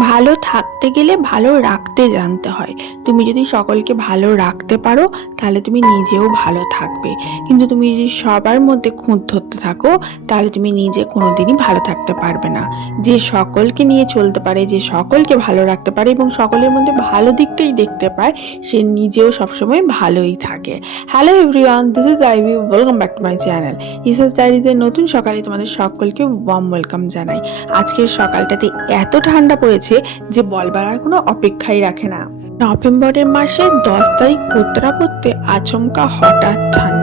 ভালো থাকতে গেলে ভালো রাখতে জানতে হয়। তুমি যদি সকলকে ভালো রাখতে পারো, তাহলে তুমি নিজেও ভালো থাকবে। কিন্তু তুমি যদি সবার মধ্যে খুঁত ধরতে থাকো, তাহলে তুমি নিজে কোনোদিনই ভালো থাকতে পারবে না। যে সকলকে নিয়ে চলতে পারে, যে সকলকে ভালো রাখতে পারে এবং সকলের মধ্যে ভালো দিকটাই দেখতে পায়, সে নিজেও সবসময় ভালোই থাকে। Hello everyone this is Ivy welcome back to my channel ইসাস ডায়েরিজের নতুন সকালে তোমাদের সকলকে ওয়াম ওয়েলকাম জানাই। আজকের সকালটাতে এত ঠান্ডা পড়েছে যে বলবার আর কোনো অপেক্ষাই রাখে না। নভেম্বরের মাসে দশ তারিখ পড়তে পড়তে আচমকা হঠাৎ ঠান্ডা।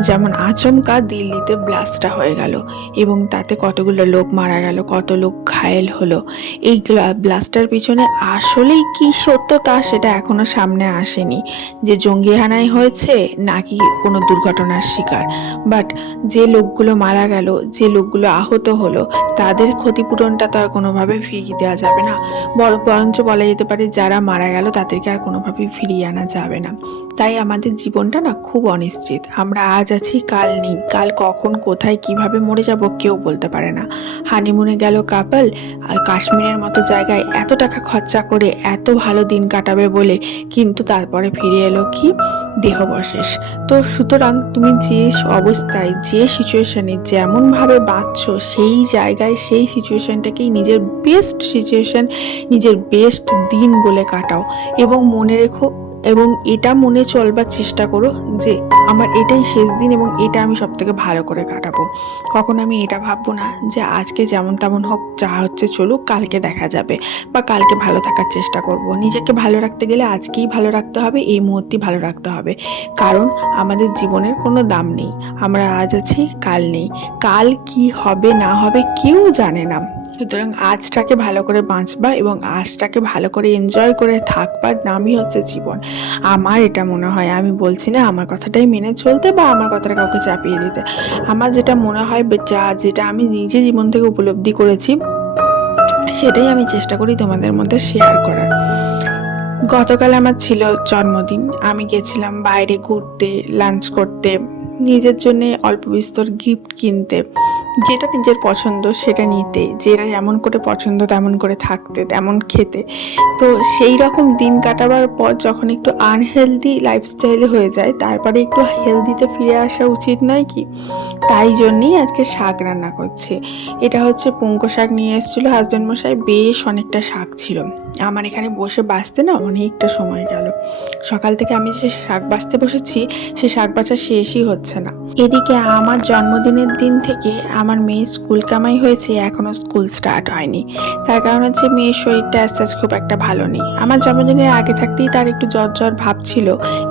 যেমন আচমকা দিল্লিতে ব্লাস্টটা হয়ে গেল এবং তাতে কতগুলো লোক মারা গেল, কত লোক ঘায়েল হলো। এই ব্লাস্টার পিছনে আসলেই কি সত্যতা সেটা এখনও সামনে আসেনি। যে জঙ্গি হানাই হয়েছে নাকি কোনো দুর্ঘটনার শিকার। বাট যে লোকগুলো মারা গেল, যে লোকগুলো আহত হলো, তাদের ক্ষতিপূরণটা তো আর কোনোভাবে ফিরিয়ে দেওয়া যাবে না। বড় বরঞ্চ বলা যেতে পারে যারা মারা গেল তাদেরকে আর কোনোভাবেই ফিরিয়ে আনা যাবে না। তাই আমাদের জীবনটা না খুব অনিশ্চিত। আমরা আজ আছি কাল নেই। কাল কখন, কোথায়, কীভাবে মরে যাব কেউ বলতে পারে না। হানিমুনে গেল কাপল, আর কাশ্মীরের মতো জায়গায় এত টাকা খরচা করে এত ভালো দিন কাটাবে বলে কিন্তু তারপরে ফিরে এলো কি? দেহবশেষ তো সুতরাং তুমি যে অবস্থায়, যে সিচুয়েশনে যেমনভাবে বাঁচছ, সেই জায়গায় সেই সিচুয়েশনটাকেই নিজের বেস্ট সিচুয়েশন নিজের বেস্ট দিন বলে কাটাও। এবং মনে রেখো এবং এটা মনে চলবার চেষ্টা করো যে আমার এটাই শেষ দিন এবং এটা আমি সব থেকে ভালো করে কাটাবো। কখন আমি এটা ভাববো না যে আজকে যেমন তেমন হোক যা হচ্ছে চলুক, কালকে দেখা যাবে বা কালকে ভালো থাকার চেষ্টা করব। নিজেকে ভালো রাখতে গেলে আজকেই ভালো রাখতে হবে, এই মুহূর্তেই ভালো রাখতে হবে। কারণ আমাদের জীবনের কোনো দাম নেই। আমরা আজ আছি, কাল নেই। কাল কি হবে, না হবে কেউ জানে না। সুতরাং আজটাকে ভালো করে বাঁচবা এবং আজটাকে ভালো করে এনজয় করে থাকবার নামই হচ্ছে জীবন। আমার এটা মনে হয়, আমি বলছি না আমার কথাটাই মেনে চলতে বা আমার কথাটা কাউকে চাপিয়ে দিতে। আমার যেটা মনে হয় যা যেটা আমি নিজে জীবন থেকে উপলব্ধি করেছি, সেটাই আমি চেষ্টা করি তোমাদের মধ্যে শেয়ার করার। গতকাল আমার ছিল জন্মদিন, আমি গেছিলাম বাইরে ঘুরতে লাঞ্চ করতে, নিজের জন্য অল্প বিস্তর গিফট কিনতে। যেটা নিজের পছন্দ সেটা নিতে, যেটা যেমন করে পছন্দ তেমন করে থাকতে, তেমন খেতে। তো সেই রকম দিন কাটাবার পর যখন একটু আনহেলদি লাইফস্টাইলে হয়ে যায়, তারপরে একটু হেলদিতে ফিরে আসা উচিত নয় কি? তাই জন্যেই আজকে শাক রান্না করছে। এটা হচ্ছে পুঙ্কো শাক নিয়ে এসেছিল হাজব্যান্ড মশাই, বেশ অনেকটা শাক ছিল। আমার এখানে বসে বাঁচতে না অনেকটা সময় গেল। সকাল থেকে আমি যে শাক বাঁচতে বসেছি, সে শাক বাঁচা শেষই হচ্ছে না। এদিকে আমার জন্মদিনের দিন থেকে আমার মেয়ে স্কুল কামাই হয়েছে এখনও স্কুল স্টার্ট হয়নি। তার কারণ হচ্ছে মেয়ের শরীরটা আস্তে আস্তে খুব একটা ভালো নেই। আমার জন্মদিনের আগে থাকতেই তার একটু জ্বর জ্বর ভাব ছিল।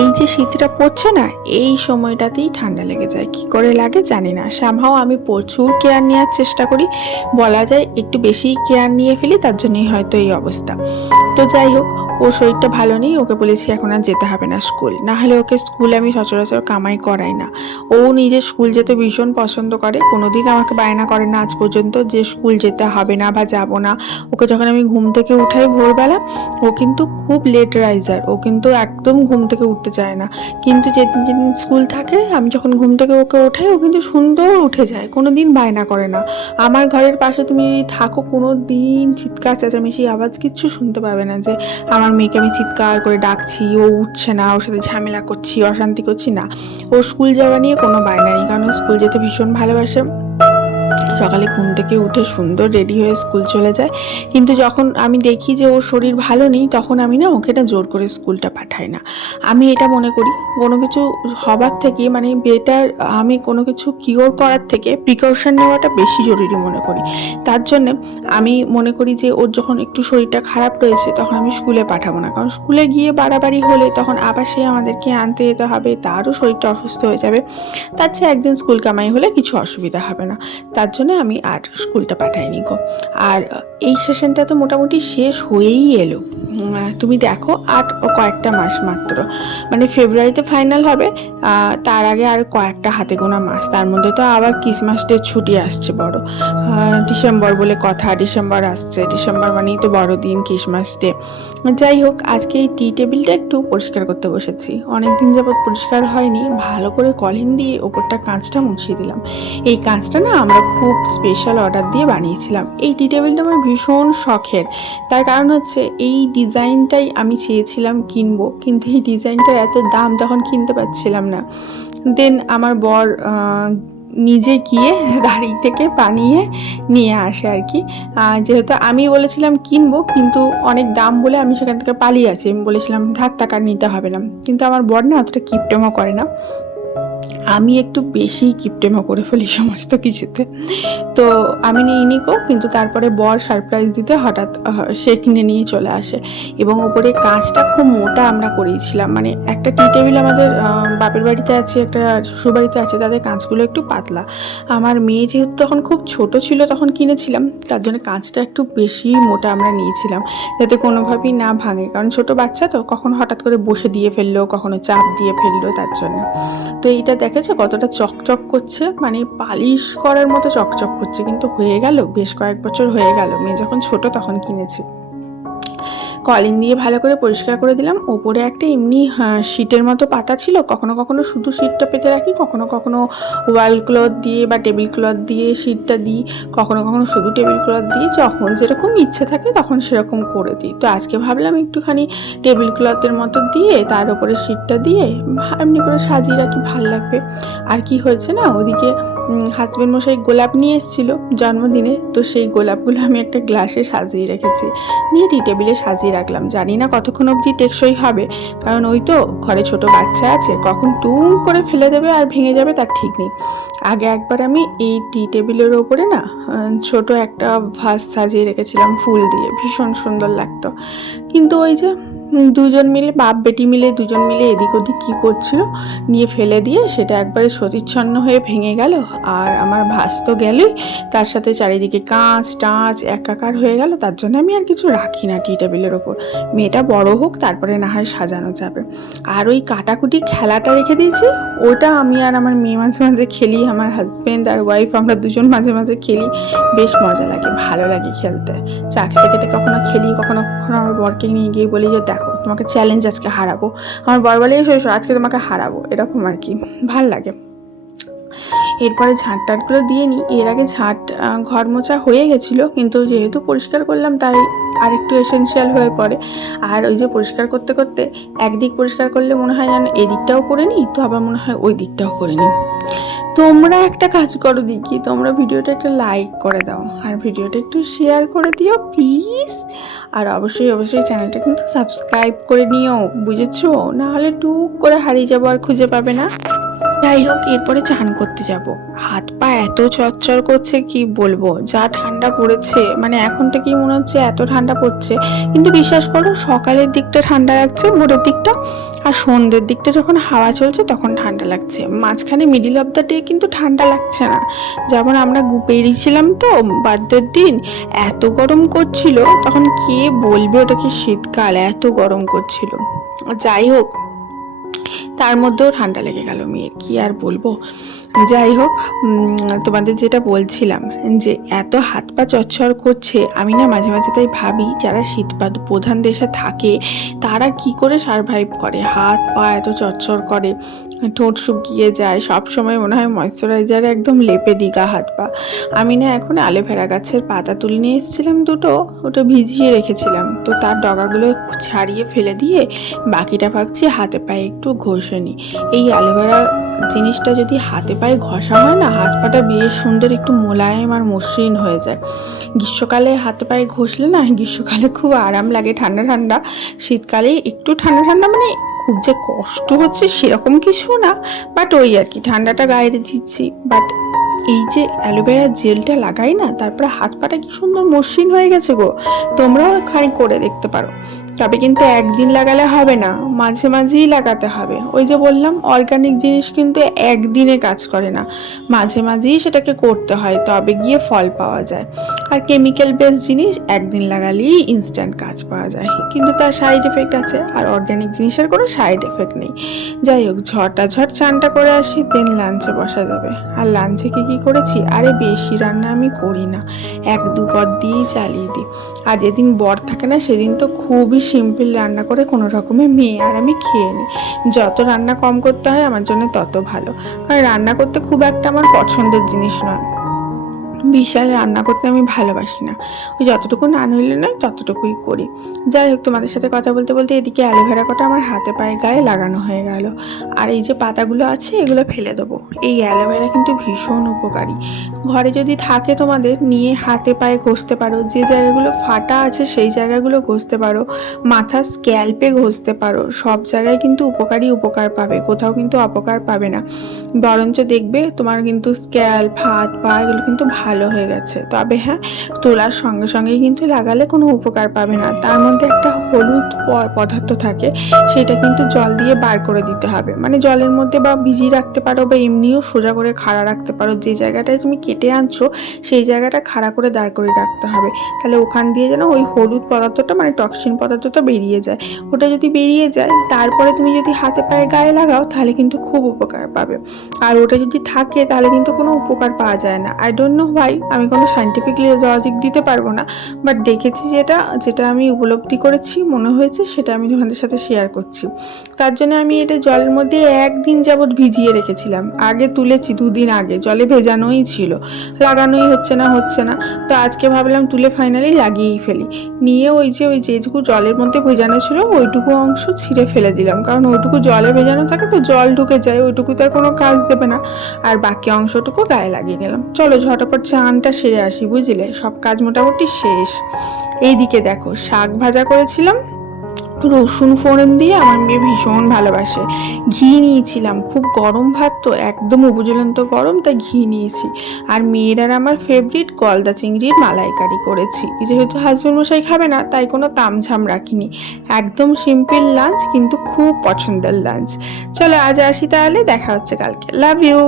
এই যে শীতটা পড়ছে না, এই সময়টাতেই ঠান্ডা লেগে যায়। কি করে লাগে জানি না। সামহাও আমি প্রচুর কেয়ার নেওয়ার চেষ্টা করি। বলা যায় একটু বেশি কেয়ার নিয়ে ফেলি, তার জন্যই হয়তো এই অবস্থা। তো যাই হোক ও শরীরটা ভালো নেই, ওকে বলেছি এখন আর যেতে হবে না স্কুল। না হলে ওকে স্কুলে আমি সচরাচর কামাই করাই না। ও নিজে স্কুল যেতে ভীষণ পছন্দ করে। কোনোদিন আমাকে বায়না করে না আজ পর্যন্ত যে স্কুল যেতে হবে না বা যাব না। ওকে যখন আমি ঘুম থেকে উঠাই ভোরবেলা, ও কিন্তু খুব লেট রাইজার ও কিন্তু একদম ঘুম থেকে উঠতে চায় না। কিন্তু যেদিন যেদিন স্কুল থাকে, আমি যখন ঘুম থেকে ওকে ওঠাই ও কিন্তু সুন্দর উঠে যায় কোনো দিন বায়না করে না। আমার ঘরের পাশে তুমি থাকো কোনো দিন চিৎকার, চেঁচামেচি, আওয়াজ কিচ্ছু শুনতে পাবে না যে আমার মেয়েকে আমি চিৎকার করে ডাকছি, ও উঠছে না, ওর সাথে ঝামেলা করছি, অশান্তি করছি না। ও স্কুল যাওয়া নিয়ে কোনো বায়না নেই, কারণ স্কুল যেতে ভীষণ ভালোবাসে। সকালে ঘুম থেকে উঠে সুন্দর রেডি হয়ে স্কুল চলে যায়। কিন্তু যখন আমি দেখি যে ওর শরীর ভালো নেই, তখন আমি না ওকে না জোর করে স্কুলটা পাঠাই না। আমি এটা মনে করি কোনো কিছু হবার থেকে মানে বেটার আমি কোনো কিছু কিওর করার থেকে প্রিকশন নেওয়াটা বেশি জরুরি মনে করি। তার জন্য আমি মনে করি যে ওর যখন একটু শরীরটা খারাপ রয়েছে তখন আমি স্কুলে পাঠাবো না। কারণ স্কুলে গিয়ে বাড়াবাড়ি হলে তখন আবার সে আমাদেরকে আনতে যেতে হবে, তারও শরীরটা অসুস্থ হয়ে যাবে। তার চেয়ে একদিন স্কুল কামাই হলে কিছু অসুবিধা হবে না। তার জন্য আমি আর স্কুলটা পাঠাইনি গো। আর এই সেশনটা তো মোটামুটি শেষ হয়েই এলো। তুমি দেখো আর কয়েকটা মাস মাত্র। মানে ফেব্রুয়ারিতে ফাইনাল হবে। তার আগে আর কয়েকটা হাতে গোনা মাস তার মধ্যে তো আবার ক্রিসমাস ডে ছুটি আসছে বড়। ডিসেম্বর বলে কথা ডিসেম্বর আসছে। ডিসেম্বর মানেই তো বড়দিন ক্রিসমাস ডে যাই হোক, আজকে এই টি টেবিলটা একটু পরিষ্কার করতে বসেছি। অনেক দিন যাবত পরিষ্কার হয়নি। ভালো করে কলিন দিয়ে ওপরটা কাঁচটা মুছিয়ে দিলাম। এই কাঁচটা না আমরা খুব স্পেশাল অর্ডার দিয়ে বানিয়েছিলাম। এই টি টেবিলটা আমার ভীষণ শখের। তার কারণ হচ্ছে এই ডিজাইনটাই আমি চেয়েছিলাম কিনবো। কিন্তু এই ডিজাইনটার এত দাম তখন কিনতে পারছিলাম না। দেন আমার বর নিজে গিয়ে দাড়ি থেকে বানিয়ে নিয়ে আসে আর কি। যেহেতু আমি বলেছিলাম কিনবো, কিন্তু অনেক দাম বলে আমি সেখান থেকে পালিয়ে আছি আমি বলেছিলাম, থাক, টাকা নিতে হবে না। কিন্তু আমার বর না অতটা কিপটেমো করে না। আমি একটু বেশি কিপটেমো করে ফেলি সমস্ত কিছুতে। তো আমি নিয়ে নিকো, কিন্তু তারপরে বর সারপ্রাইজ দিতে হঠাৎ সে কিনে নিয়ে চলে আসে। এবং ওপরে কাজটা খুব মোটা আমরা করিয়েছিলাম। মানে একটা টি টেবিল আমাদের বাপের বাড়িতে আছে, একটা শ্বশুর বাড়িতে আছে, তাদের কাঁচগুলো একটু পাতলা। আমার মেয়ে যেহেতু তখন খুব ছোট ছিল, তখন কিনেছিলাম। তার জন্য কাঁচটা একটু বেশি মোটা আমরা নিয়েছিলাম, যাতে কোনোভাবেই না ভাঙে। কারণ ছোট বাচ্চা তো, কখনো হঠাৎ করে বসে দিয়ে ফেলল, কখনো চাপ দিয়ে ফেলল তার জন্য। তো এইটা দেখেছ? কতটা চকচক করছে? মানে পালিশ করার মতো চকচক করছে। কিন্তু হয়ে গেল, বেশ কয়েক বছর হয়ে গেল। মেয়ে যখন ছোট তখন কিনেছি। কলিং দিয়ে ভালো করে পরিষ্কার করে দিলাম। ওপরে একটা এমনি শিটের মতো পাতা ছিল। কখনো কখনো শুধু শিটটা পেতে রাখি, কখনো কখনো ওয়াল ক্লথ দিয়ে বা টেবিল ক্লথ দিয়ে শিটটা দিই, কখনো কখনো শুধু টেবিল ক্লথ দিই। যখন যেরকম ইচ্ছে থাকে তখন সেরকম করে দিই। তো আজকে ভাবলাম একটুখানি টেবিল ক্লথের মতো দিয়ে তার উপরে শিটটা দিয়ে এমনি করে সাজিয়ে রাখি, ভালো লাগবে। আর কি হয়েছে না, ওদিকে হাজবেন্ড মশাই গোলাপ নিয়ে এসেছিল জন্মদিনে। তো সেই গোলাপগুলো আমি একটা গ্লাসে সাজিয়ে রেখেছি। নিয়ে টি টেবিলে সাজিয়ে রাখলাম। জানি না কতক্ষণ অবধি টেকসই হবে, কারণ ওই তো ঘরে ছোট বাচ্চা আছে, কখন টুম করে ফেলে দেবে আর ভেঙে যাবে তার ঠিক নেই। আগে একবার আমি এই টি টেবিলের ওপরে না ছোট একটা ভাস সাজিয়ে রেখেছিলাম ফুল দিয়ে, ভীষণ সুন্দর লাগতো। কিন্তু ওই যে দুজন মিলে, বাপ বেটি মিলে, দুজন মিলে এদিক ওদিক কী করছিল, নিয়ে ফেলে দিয়ে সেটা একবারে সতীচ্ছন্ন হয়ে ভেঙে গেল। আর আমার ভাস তো গেলই, তার সাথে চারিদিকে কাঁচ, টাঁচ, একাকার হয়ে গেল। তার জন্য আমি আর কিছু রাখি না টি টেবিলের ওপর। মেয়েটা বড় হোক, তারপরে না হয় সাজানো যাবে। আর ওই কাটাকুটি খেলাটা রেখে দিয়েছি, ওটা আমি আর আমার মেয়ে মাঝে মাঝে খেলি, আমার হাজব্যান্ড আর ওয়াইফ আমরা দুজন মাঝে মাঝে খেলি। বেশ মজা লাগে, ভালো লাগে খেলতে। চা খেতে খেতে কখনো খেলি, কখনো কখনো আমার বরকে নিয়ে গিয়ে বলি যে, দেখো তোমাকে চ্যালেঞ্জ আজকে হারাবো। আমার বর বলে এসো এসো আজকে তোমাকে হারাবো। এরকম আর কি। ভালো লাগে। এরপরে ঝাঁট টাটগুলো দিয়ে নিই। এর আগে ঝাঁট ঘর মোছা হয়ে গেছিল, কিন্তু যেহেতু পরিষ্কার করলাম, তাই আরেকটু এসেনশিয়াল হয়ে পড়ে। আর ওই যে পরিষ্কার করতে করতে একদিক পরিষ্কার করলে মনে হয় যেন এদিকটাও করে নিই, তো আবার মনে হয় ওই দিকটাও করে নিই। তোমরা একটা কাজ করো দেখি তোমরা ভিডিওটা একটা লাইক করে দাও, আর ভিডিওটা একটু শেয়ার করে দিও প্লিজ আর অবশ্যই অবশ্যই চ্যানেলটা কিন্তু সাবস্ক্রাইব করে নিও, বুঝেছ? নাহলে টুক করে হারিয়ে যাব আর খুঁজে পাবে না। যাই হোক, এরপরে চান করতে যাব। হাত পা এত চচ্চর করছে, কি বলব? যা ঠান্ডা পড়েছে মানে এখন থেকেই মনে হচ্ছে এত ঠান্ডা পড়ছে। কিন্তু বিশ্বাস করো, সকালের দিকটা ঠান্ডা লাগছে, ভোরের দিকটা, আর সন্ধ্যের দিকটা যখন হাওয়া চলছে, তখন ঠান্ডা লাগছে। মাঝখানে মিডিল অফ দ্য ডে কিন্তু ঠান্ডা লাগছে না। যেমন আমরা বেরিয়েছিলাম তো, বার্থডের দিন, এত গরম করছিল, তখন কে বলবে ওটা কি শীতকাল? এত গরম করছিল। যাই হোক তার মধ্যেও ঠান্ডা লেগে গেল মেয়ের। কি আর বলব? যাই হোক তোমাদের যেটা বলছিলাম যে এত হাত পা চচ্চর করছে, আমি না মাঝে মাঝে তাই ভাবি, যারা শীতপাত প্রধান দেশে থাকে, তারা কি করে সারভাইভ করে? হাত পা এত চচ্চর করে। ঠোঁট শুকিয়ে যায়। সব সময় মনে হয় ময়শ্চারাইজার একদম লেপে দিই গা হাত পা। আমি না এখন অ্যালোভেরা গাছের পাতা তুলে নিয়ে এসেছিলাম দুটো, ওটা ভিজিয়ে রেখেছিলাম। তো তার ডগাগুলো ছাড়িয়ে ফেলে দিয়ে বাকিটা ভাবছি হাতে পায়ে একটু ঘষে নিই। এই অ্যালোভেরা জিনিসটা যদি হাতে পায়ে ঘষা হয় না, হাত পাটা বেশ সুন্দর একটু মোলায়েম আর মসৃণ হয়ে যায়। গ্রীষ্মকালে হাতে পায়ে ঘষলে না, গ্রীষ্মকালে খুব আরাম লাগে ঠান্ডা ঠান্ডা। শীতকালে একটু ঠান্ডা ঠান্ডা মানে খুব যে কষ্ট হচ্ছে সেরকম কিছু না বাট ওই আর কি, ঠান্ডাটা গায়ে দিচ্ছি। বাট এই যে অ্যালোভেরা জেলটা লাগাই না, তারপরে হাত পাটা কি সুন্দর মসৃণ হয়ে গেছে গো। তোমরাও খানিক করে দেখতে পারো। তবে কিন্তু একদিন লাগালে হবে না, মাঝে মাঝেই লাগাতে হবে। ওই যে বললাম অর্গানিক জিনিস কিন্তু একদিনে কাজ করে না, মাঝে মাঝেই সেটাকে করতে হয়, তবে গিয়ে ফল পাওয়া যায়। আর কেমিক্যাল বেস জিনিস একদিন লাগালেই ইনস্ট্যান্ট কাজ পাওয়া যায়। কিন্তু তার সাইড এফেক্ট আছে, আর অর্গানিক জিনিসের কোনো সাইড এফেক্ট নেই। যাই হোক ঝড়টা ঝড় চানটা করে আসি দেন লাঞ্চে বসা যাবে। আর লাঞ্চে কি কী করেছি? আরে বেশি রান্না আমি করি না। এক দু পদ দিয়েই চালিয়ে দিই। আর যেদিন বর থাকে না, সেদিন তো খুবই সিম্পল রান্না করে কোনো রকমে মেয়ে আর আমি খেয়ে নিই। যত রান্না কম করতে হয় আমার জন্য তত ভালো। কারণ রান্না করতে খুব একটা আমার পছন্দের জিনিস নয়। বিশাল রান্না করতে আমি ভালোবাসি না। ওই যতটুকু না নইলে নয় ততটুকুই করি। যাই হোক, তোমাদের সাথে কথা বলতে বলতে এদিকে অ্যালোভেরা কটা আমার হাতে পায়ে গায়ে লাগানো হয়ে গেল। আর এই যে পাতাগুলো আছে, এগুলো ফেলে দেবো। এই অ্যালোভেরা কিন্তু ভীষণ উপকারী। ঘরে যদি থাকে তোমাদের, নিয়ে হাতে পায়ে ঘষতে পারো। যে জায়গাগুলো ফাটা আছে, সেই জায়গাগুলো ঘষতে পারো। মাথা স্ক্যাল্পে ঘষতে পারো। সব জায়গায় কিন্তু উপকারী উপকার পাবে। কোথাও কিন্তু অপকার পাবে না। বরঞ্চ দেখবে তোমার কিন্তু স্ক্যাল্প হাত পা এগুলো কিন্তু ভালো হয়ে গেছে। তবে হ্যাঁ তোলার সঙ্গে সঙ্গেই কিন্তু লাগালে কোনো উপকার পাবে না। তার মধ্যে একটা হলুদ পদার্থ থাকে, সেটা কিন্তু জল দিয়ে বার করে দিতে হবে। মানে জলের মধ্যে বা ভিজিয়ে রাখতে পারো বা এমনিও সোজা করে খাড়া রাখতে পারো। যে জায়গাটায় তুমি কেটে আনছো, সেই জায়গাটা খাড়া করে দাঁড় করে রাখতে হবে। তাহলে ওখান দিয়ে যেন ওই হলুদ পদার্থটা মানে টক্সিন পদার্থটা বেরিয়ে যায়। ওটা যদি বেরিয়ে যায়, তারপরে তুমি যদি হাতে পায়ে গায়ে লাগাও, তাহলে কিন্তু খুব উপকার পাবে। আর ওটা যদি থাকে, তাহলে কিন্তু কোনো উপকার পাওয়া যায় না। আই ডোন্ট নো হোয়াই আমি কোনো সাইন্টিফিকলি লজিক দিতে পারব না বাট দেখেছি যেটা যেটা আমি উপলব্ধি করেছি, মনে হয়েছে, সেটা আমি তোমাদের সাথে শেয়ার করছি। তার জন্য আমি এটা জলের মধ্যে একদিন যাবৎ ভিজিয়ে রেখেছিলাম। আগে তুলেছি, দুদিন আগে। জলে ভেজানোই ছিল। লাগানোই হচ্ছে না হচ্ছে না। তো আজকে ভাবলাম তুলে ফাইনালি লাগিয়েই ফেলি। নিয়ে ওই যে, ওই যেটুকু জলের মধ্যে ভেজানো ছিল, ওইটুকু অংশ ছিঁড়ে ফেলে দিলাম। কারণ ওইটুকু জলে ভেজানো থাকে তো জল ঢুকে যায় ওইটুকু তো আর কোনো কাজ দেবে না। আর বাকি অংশটুকু গায়ে লাগিয়ে নিলাম চলো ঝটপট চানটা সেরে আসি, বুঝলে? সব কাজ মোটামুটি শেষ। এইদিকে দেখো, শাক ভাজা করেছিলাম, রসুন ফোড়ন দিয়ে আমার মেয়ে ভীষণ ভালোবাসে। ঘি নিয়েছিলাম, খুব গরম ভাত তো, একদম উপজুলন্ত গরম, তাই ঘি নিয়েছি। আর মেয়ের আর আমার ফেভারিট গলদা চিংড়ির মালাইকারি করেছি। যেহেতু হাজব্যান্ড মশাই খাবে না, তাই কোনো তামঝাম রাখিনি। একদম সিম্পল লাঞ্চ কিন্তু খুব পছন্দের লাঞ্চ চলো আজ আসি তাহলে, দেখা হচ্ছে কালকে। Love you